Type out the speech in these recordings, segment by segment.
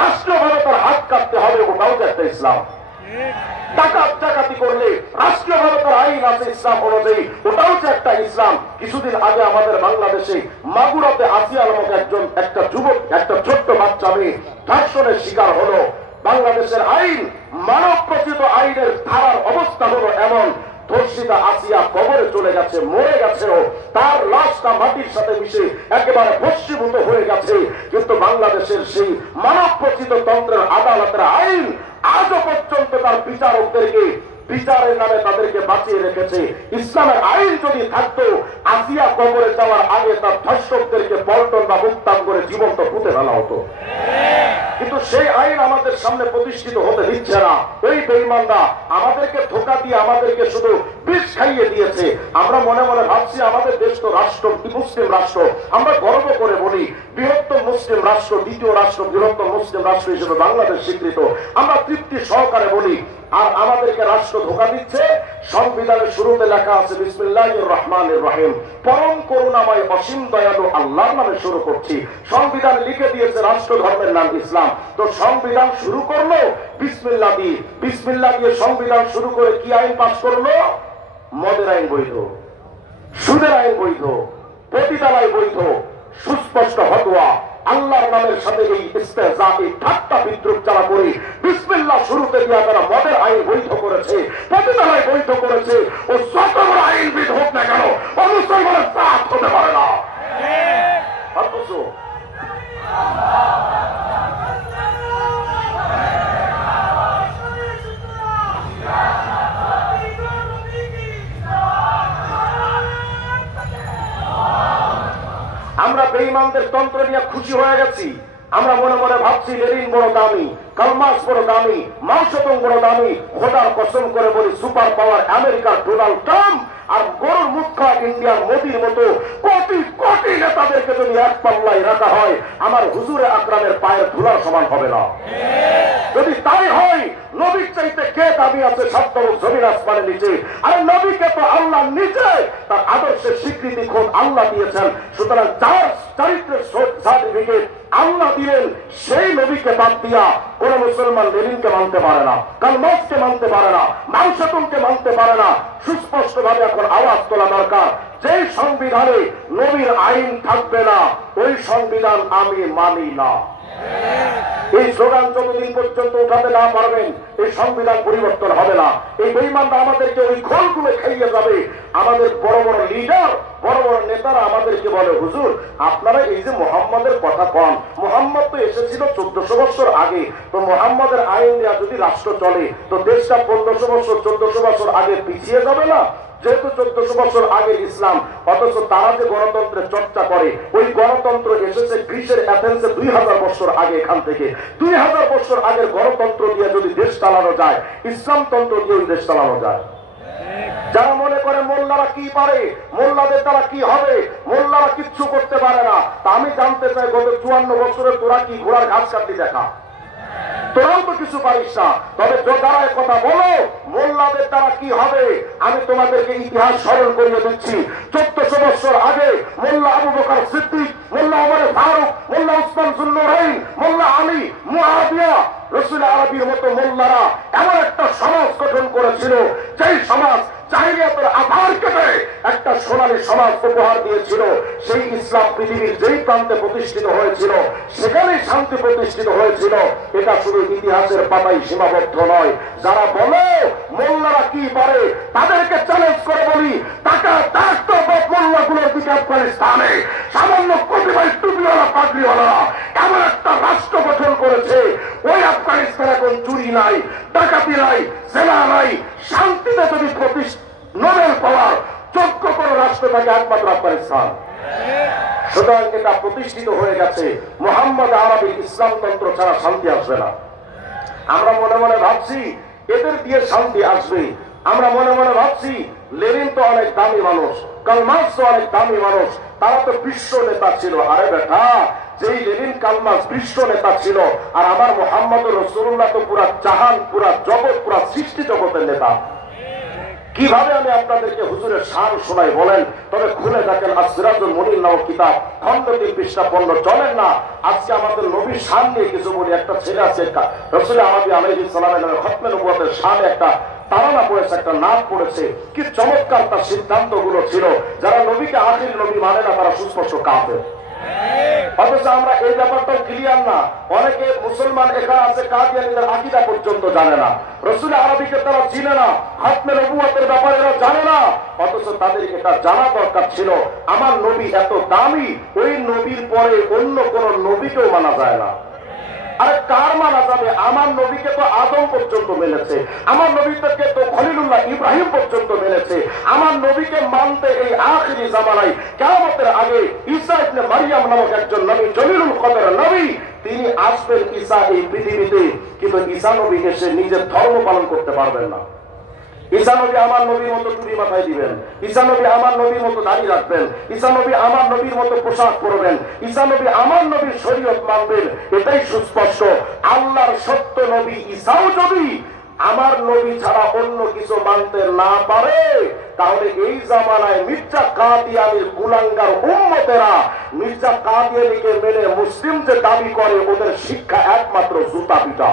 রাষ্ট্রীয়ভাবে তার হাত কাটতে হবে, ওটাও তো একটা ইসলাম। ডাকাতি করলে রাষ্ট্রীয়ভাবে তার আইন আছে ইসলাম অনুযায়ী, ওটাও হচ্ছে একটা ইসলাম। কিছুদিন আগে আমাদের বাংলাদেশে মাগুরাতে আসিয়া নামক একটা যুবক, একটা ছোট্ট বাচ্চা মেয়ে ধর্ষণের শিকার হলো। বাংলাদেশের আইন, মানব প্রচিত আইনের ধারার অবস্থা হলো এমন, ধর্ষিতা আসিয়া কবরে চলে গেছে, মরে গেছেও, তার লাশটা মাটির সাথে মিশে একেবারে ভস্মীভূত হয়ে গেছে। কিন্তু বাংলাদেশের সেই মানব প্রচিত তন্ত্রের আদালতের আইন আজও পর্যন্ত তার বিচারকদেরকে বিচারের নামে তাদেরকে বাঁচিয়ে রেখেছে। ইসলামের আইন যদি থাকতো, আসিয়া কবরে যাওয়ার আগে তার ধর্ষকদেরকে পল্টন বা মুক্তাম করে জীবন্ত পুঁতে ফেলা হতো। কিন্তু সেই আইন আমাদের সামনে প্রতিষ্ঠিত হতে দিচ্ছে না। এই বেঈমানরা আমাদেরকে ধোঁকা দিয়ে আমাদেরকে শুধু বিষ খাইয়ে দিয়েছে। আমরা মনে মনে ভাবছি আমাদের দেশ তো রাষ্ট্র, মুসলিম রাষ্ট্র, আমরা গর্ব করে বলি বৃহত্তম মুসলিম রাষ্ট্র, দ্বিতীয় রাষ্ট্র, বৃহত্তম মুসলিম রাষ্ট্র হিসেবে বাংলাদেশ স্বীকৃত, আমরা তৃপ্তি সহকারে বলি। আর আমাদেরকে রাষ্ট্র ধোঁকা দিচ্ছে। সংবিধানের শুরুতে লেখা আছে বিসমিল্লাহির রহমানির রহিম, পরম করুণাময় অসীম দয়ালু আল্লাহর নামে শুরু করছি। সংবিধান লিখে দিয়েছে রাষ্ট্র ধর্মের নাম ইসলাম। তো সংবিধান শুরু করলো বিসমিল্লাহ দিয়ে, বিসমিল্লাহ দিয়ে সংবিধান শুরু করে কি আইন পাস করলো? মদের আইন বৈধ, সুদের আইন বৈধ, পতিতালয় বৈধ, সুস্পষ্ট ফতোয়া। আল্লাহর নামের সাথে এই ইস্তেহজা, এই ঠাট্টা বিদ্রুপ যারা করে বিসমিল্লাহ শুরুতে দিয়ে তারা মদের আইন বৈধ করেছে, পতিতালয় বৈধ করেছে। ও যত বড় আইনবিদ হোক না কেন, ও মুসলমানের জাত হতে পারে না। অথচ আমরা বেঈমানদের তন্ত্র নিয়ে খুশি হয়ে গেছি। আমরা মনে মনে ভাবছি লেনিন বড় দামি, কালমার্ক্স বড় দামি, মাও সেতুং বড় দামি। খোদার কসম করে বলি সুপার পাওয়ার আমেরিকার ডোনাল্ড ট্রাম্প আর গরুর মুখ্য ইন্ডিয়ার মোদির মতো কোটি কোটি নেতাদেরকে যদি এক পাল্লায় রাখা হয়, আমার হুজুরে আকরামের পায়ের ধুলার সমান হবে না। যদি তাই হয়, নবীর চাইতে কে দাবি আছে সপ্তম জমিন আসমানের নিচে? আর নবীকে তো আল্লাহ নিজে তার আদর্শের স্বীকৃতি খোদ আল্লাহ দিয়েছেন। সুতরাং যার চারিত্রের সার্টিফিকেট আল্লাহ দিলেন, সেই নবীকে বাদ দিয়া কোন মুসলমান লেনিনকে মানতে পারে না, কালমার্ক্সকে মানতে পারে না, মাও সেতুংকে মানতে পারে না। সুস্পষ্ট ভাবে এখন আওয়াজ তোলা দরকার, যে সংবিধানে নবীর আইন থাকবে না, ওই সংবিধান আমি মানি না। এই স্লোগান যতদিন পর্যন্ত উঠাতে না পারবেন, এই সংবিধান পরিবর্তন হবে না। এই বেঈমানরা আমাদেরকে ওই খোলগুলো খাইয়ে যাবে। আমাদের বড় বড় লিডার, বড় বড় নেতারা আমাদেরকে বলে, হুজুর আপনারা এই যে মোহাম্মদের কথা কন, মোহাম্মদ তো এসেছিল 1400 বছর আগে, তো মোহাম্মদের আইন দেওয়া যদি রাষ্ট্র চলে, তো দেশটা 1500 বছর 1400 বছর আগে পিছিয়ে যাবে না? যেহেতু 1400 বছর আগে ইসলাম, অথচ তারা যে গণতন্ত্রের চর্চা করে, ওই গণতন্ত্র এসেছে গ্রিসের অ্যাথেন্সে 2000 বছর আগে। এখান থেকে 2000 বছর আগের গণতন্ত্র দিয়ে যদি দেশ চালানো যায়, ইসলামতন্ত্র দিয়ে দেশ চালানো যায়। যারা মনে করে মোল্লারা কি পারে, মোল্লাদের দ্বারা কি হবে, মোল্লারা কিচ্ছু করতে পারে না, তা আমি জানতে চাই গত 54 বছরে তোরা কি ঘোড়ার ঘাস কাটতে দেখা? তোরাও তো কিছু পারিস না। তবে যারা কথা বলো মোল্লাদের দ্বারা কি হবে, আমি তোমাদেরকে ইতিহাস স্মরণ করিয়ে দিচ্ছি। 1400 বছর আগে মোল্লা আবু বকর সিদ্দিক, মোল্লা ওমর ফারুক, মোল্লা উসমান যুন্নুরাইন, মোল্লা আলী, মুআবিয়া, রাসূল আরবির মতো মোল্লারা এমন একটা সমাজ গঠন করেছিল, যেই সমাজ জাহিলিয়াতের আধার কেটে একটা সোনালী সমাজ উপহার দিয়েছিল। সেই ইসলাম পৃথিবীর যেই প্রান্তে প্রতিষ্ঠিত হয়েছিল, সেখানেই শান্তি প্রতিষ্ঠিত হয়েছিল। এটা শুধু ইতিহাসের পাতায় সীমাবদ্ধ নয়। যারা বলে মোল্লারা কি পারে, তাদেরকে চ্যালেঞ্জ করে বলি, টাকা দেখতো মোল্লাগুলোর দিকে আফগানিস্তানে সামান্য কতিপয় টুপিওয়ালা পাগড়িওয়ালারা এমন একটা রাষ্ট্র গঠন করেছে, ওই আফগানিস্তান এখন চুরি নাই, ডাকাতি নাই, জেলা নাই, শান্তিতে যদি নোবেল পাওয়ার যোগ্য কোন রাষ্ট্র থাকে একমাত্র আফগানিস্তান। সুতরাং এটা প্রতিষ্ঠিত হয়ে গেছে, মোহাম্মদ আরবির ইসলামতন্ত্র ছাড়া শান্তি আসবে না। আমরা মনে মনে ভাবছি এদের দিয়ে শান্তি আসবে। আমরা মনে মনে ভাবছি লেনিন তো অনেক দামি মানুষ, কালমার্ক্স তো অনেক দামি মানুষ, তারা তো বিশ্ব নেতা ছিল। আরে বেটা, যেই লেনিন কালমার্ক্স বিশ্ব নেতা ছিল, আর আমার মোহাম্মদ রাসূলুল্লাহ তো পুরা জাহান, পুরা জগৎ, পুরা সৃষ্টি জগতের নেতা। কিভাবে আমি আপনাদেরকে হুজুরের শান শোনাই বলেন? তবে খুলে দেখেন আসিরাজুল মুনির নামক কিতাব, খণ্ড 3 পৃষ্ঠা 15। চলেন না আজকে আমাদের নবীর শান নিয়ে কিছু বলি। একটা ছেলে আছে রাসূল আলাইহিস সালামের নামে খতমে নবুয়তের শানে একটা তারানা পড়েছে, একটা নাম পড়েছে। কি চমৎকার তার সিদ্ধান্ত গুলো ছিল। যারা নবীকে আখির নবী মানে না তারা সুস্পষ্ট কাফের। অথচ আমরা এই ব্যাপারটাও ক্লিয়ার না। অনেকে মুসলমান এখানে আছে কাদিয়ানীদের আকীদা পর্যন্ত জানে না, রাসূল আরবীকে তারা চিনে না, খতমে নবুয়তের ব্যাপারে এরা জানে না। অথচ তাদের এটা জানা দরকার ছিল, আমার নবী এত দামি, ওই নবীর পরে অন্য কোন নবীকেও মানা যায় না। আরে কার মানা যাবে? আমার নবীকে তো আদম পর্যন্ত মেনেছে, আমার নবীকে তো খলিলুল্লাহ ইব্রাহিম পর্যন্ত মেনেছে। আমার নবীকে মানতে এই আখিরি জামানায় কিয়ামতের আগে ঈসা ইবনে মারইয়াম নামক একজন নবী, জলিলুল কদর নবী, তিনি আসবেন ঈসা এই পৃথিবীতে। কিন্তু ঈসা নবী এসে নিজের ধর্ম পালন করতে পারবেন না। ঈসা নবী আমার নবীর মতো টুপি মাথায় দিবেন, ঈসা নবী আমার নবীর মতো দাড়ি রাখবেন, ঈসা নবী আমার নবীর মতো পোশাক পরবেন, ঈসা নবী আমার নবীর শরীয়ত মানবেন। এটাই সুস্পষ্ট। আল্লাহর সত্য নবী ঈসাও যদি আমার নবী ছাড়া অন্য কিছু মানতে না পারে, তাহলে এই জামানায় মির্জা কাদিয়ানীর কুলাঙ্গার উম্মতেরা মির্জা কাদিয়ানীকে মেনে মুসলিম যে দাবি করে, ওদের শিক্ষা একমাত্র জুতা পিটা।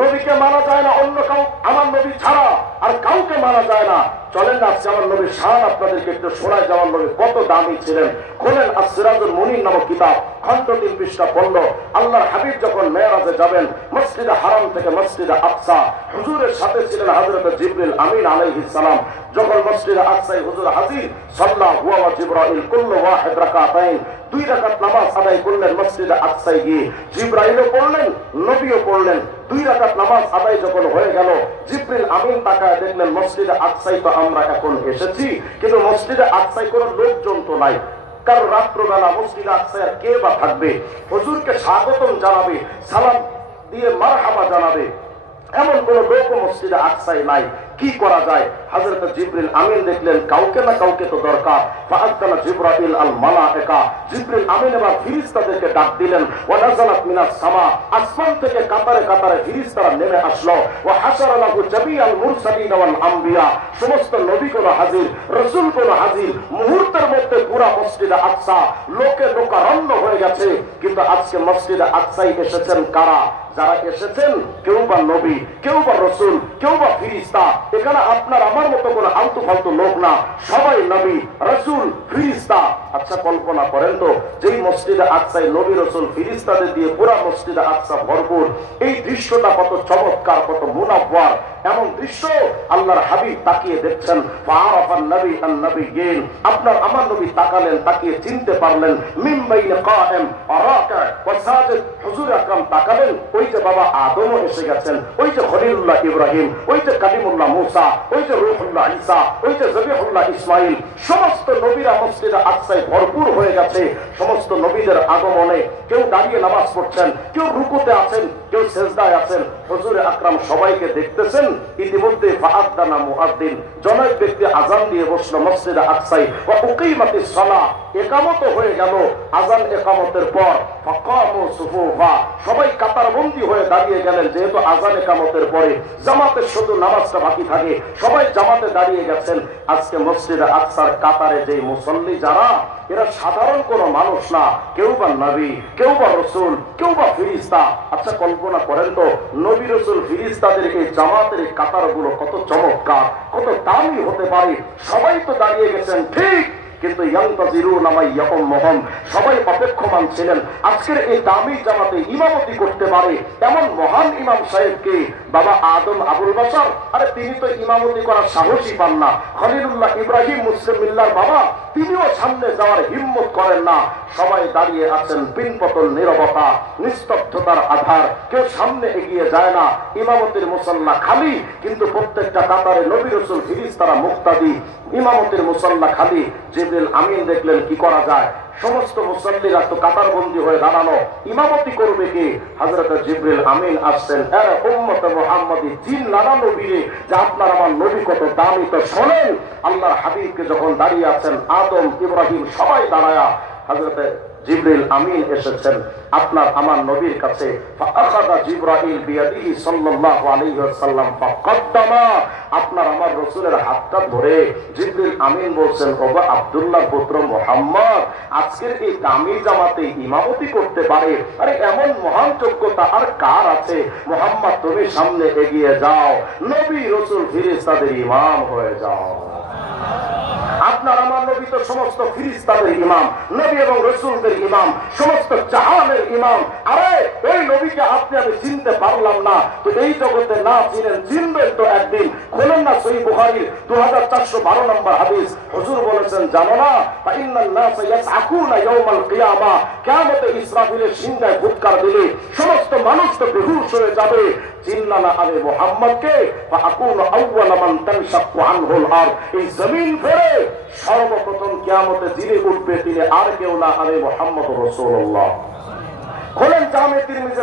নবীকে মানা যায় না অন্য কাউ, আমার নবী ছাড়া আর কাউকে মানা যায় না। চলেন না আজকে আমার নবীর শান আপনাদেরকে একটু শোনায়, আমার নবী কত দামি ছিলেন। খোলেন আসিরাজুল মুনির নামক কিতাব, খণ্ড 3 পৃষ্ঠা 15। আল্লাহর হাবিব যখন মেরাজে যাবেন মসজিদে হারাম থেকে মসজিদে আকসা, হুজুরের সাথে ছিলেন হযরত জিবরিল আমিন আলাইহিস সালাম। যখন মসজিদে আকসায় হুজুর হাজির, সাল্লাল্লাহু ওয়া জিবরাইল কুল্লু ওয়াহিদ রাকাতাইন, 2 রাকাত নামাজ আদায় করলেন মসজিদে আকসায় গিয়ে। জিবরাইলও পড়লেন, নবীও পড়লেন। 2 রাকাত নামাজ আদায় যখন হয়ে গেল, জিবরিল আমিন তাকায় দেখলেন মসজিদে আকসায় তো আমরা এখন এসেছি, কিন্তু মসজিদে আকসায় কোনো লোকজন তো নাই। কারণ রাত্রবেলা মসজিদে আকসায় কে বা থাকবে? হুজুরকে স্বাগতম জানাবে, সালাম দিয়ে মারহাবা জানাবে, এমন কোন লোক মসজিদে আকসায় নাই। কি করা যায়? হযরত জিবরিল আমিন দেখলেন কাউকে না কাউকে তো দরকার। ফাআযানা জিবরাইল আল মালায়েকা, জিবরিল আমিন এবার ফেরেশতাদেরকে ডাক দিলেন। ওয়া নাযালাত মিনাস সামা, আসমান থেকে কাতারে কাতারে ফেরেশতারা নেমে আসলো। ওয়া হাশারা লাহু জামিআল মুরসালিন ওয়াল আম্বিয়া, সমস্ত নবীগণ হাজির, রাসূলগণ হাজির। মুহূর্তের মধ্যে পুরা মসজিদে আকসা লোকে লোকারণ্য হয়ে গেছে। কিন্তু আজকে মসজিদে আকসায় এসেছেন কারা? যারা এসেছেন কেউ বা নবী, কেউ বা রাসূল, কেউ বা ফেরেশতা। এখানে আপনার আমার মতো কোনো আলতু ফালতু লোক না, সবাই নবী, রাসূল, ফেরেশতা। আচ্ছা কল্পনা করেন তো, যেই মসজিদে আকসায় নবী, রাসূল, ফেরেশতাদের দিয়ে পুরা মসজিদে আকসা ভরপুর, এই দৃশ্যটা কত চমৎকার, কত মুনাব্বার। এমন দৃশ্য আল্লাহর হাবিব তাকিয়ে দেখছেন। ফাআরাফান নবী আন নবিয়্যিন, আপনার আমার নবী তাকালেন, তাকিয়ে চিনতে পারলেন। মিন বাইনে কায়েম ওয়া রাকা ওয়া সাজিদ, হুজুর আকরাম তাকালেন, ওই যে বাবা আদমও এসে গেছেন, ওই যে খলিলুল্লাহ ইব্রাহিম, ওই যে কালিমুল্লাহ মুসা, ওই যে রূহুল্লাহ ঈসা, ওই যে জবিহুল্লাহ ইসমাইল, সমস্ত নবীরা মসজিদে আকসায় ভরপুর হয়ে গেছে। সমস্ত নবীদের আগমনে কেউ দাঁড়িয়ে নামাজ পড়ছেন, কেউ রুকুতে আছেন, কেউ সেজদায় আছেন। হুজুর আকরাম সবাইকে দেখতেছেন। ইতিমধ্যে ফাআযানা মুআদ্দিন, জনৈক ব্যক্তি আযান দিয়ে বসলো মসজিদে আকসায়। ওয়া উকিমাতিস সালাহ, ইকামত হয়ে গেল। আযান ইকামতের পর ফাকামু সুফুফা, সবাই কাতারবন্দি হয়ে দাঁড়িয়ে গেলেন। যেহেতু আযান ইকামতের পরে জামাতের শুধু নামাজটা বাকি থাকে, সবাই জামাতে দাঁড়িয়ে গেছেন। আজকে মসজিদে আকসার কাতারে যে মুসল্লি যারা, এরা সাধারণ কোন মানুষ না, কেউ বা নবী, কেউ বা রাসূল, কেউ বা ফেরেশতা। আচ্ছা কল্পনা করেন তো, নবী, রাসূল, ফেরেশতাদের এই জামাতের এই কাতারগুলো কত চমৎকার, কত দামি হতে পারে। সবাই তো দাঁড়িয়ে গেছেন ঠিক, কিন্তু ইয়ান্তাজিরুনা মা ইয়াকুমুহুম, সবাই অপেক্ষমান ছিলেন আজকের এই দামি জামাতে ইমামতি করতে পারে এমন মহান ইমাম সাহেবকে। বাবা আদম আবুল বাশার, আরে তিনি তো ইমামতি করার সাহসই পান না। খলিলুল্লাহ ইব্রাহিম মুসলিম মিল্লার বাবা, তিনিও সামনে যাওয়ার হিম্মত করেন না। সবাই দাঁড়িয়ে আছেন, পিনপতন নীরবতা, নিস্তব্ধতার আধার, কেউ সামনে এগিয়ে যায় না। ইমামতির মুসাল্লা খালি, কিন্তু প্রত্যেকটা কাতারে নবী, রাসূল, ফেরেশতারা মুক্তাদি, ইমামতির মুসাল্লা খালি। জিবরিল আমিন দেখলেন কি করা যায়। সমস্ত মুসল্লিরা তো কাতারবন্দি হয়ে দাঁড়ানো, ইমামতি করবে কি? হযরত জিবরিল আমিন আসছেন। আরে উম্মত মুহাম্মাদি, জিন নানা নবীরে যে আপনার আমার নবী কত দামি, তো শোনেন। আল্লাহর হাবিবকে যখন দাঁড়িয়ে আছেন আদম, ইব্রাহিম সবাই দাঁড়ায়া, হযরত জিবরিল আমিন এসেছেন আপনার আমার নবীর কাছে। ফাআখাযা জিবরাইল বিয়াদিহি সাল্লাল্লাহু আলাইহি ওয়াসাল্লাম ফাকাদ্দামা, আপনার আমার রাসূলের হাতটা ধরে জিবরিল আমিন বলছেন, ওগো আব্দুল্লাহর পুত্র মুহাম্মদ, আজকের এই দামি জামাতে ইমামতি করতে পারে আরে এমন মহান যোগ্যতা আর কার আছে? মুহাম্মদ তুমি সামনে এগিয়ে যাও, নবী রাসূল ফেরেশতাদের ইমাম হয়ে যাও। আপনার আমার নবী তো সমস্ত ফেরেশতাদের ইমাম, নবী এবং রাসূলদের ইমাম, সমস্ত জাহানের ইমাম। আরে ওই নবীকে আপনি আমি চিনতে পারলাম না, তো এই জগতে না চিনেন, চিনবেন তো একদিন। খোলেন না সহিহ বুখারীর 2412 নম্বর হাদিস। হুজুর বলেছেন, জানো না, ফাইন্নান নাস ইয়াসআকুনা ইয়াউমাল কিয়ামা, কিয়ামতে ইসরাফিলের সিংহায় ফুৎকার দিলে সমস্ত মানুষ তো বেহুশ হয়ে যাবে। চিনলা না আমি মুহাম্মদকে, ফাআকুনু আউওয়ালা মান তানশাক্কু আনহুল আরদ, এই জমিন ফেরে সর্বপ্রথম কিয়ামতে যিনি উঠবে তিনি আর কেউ না, আমি মুহাম্মদ রাসূলুল্লাহ। খোলেন জামে তিরমিজি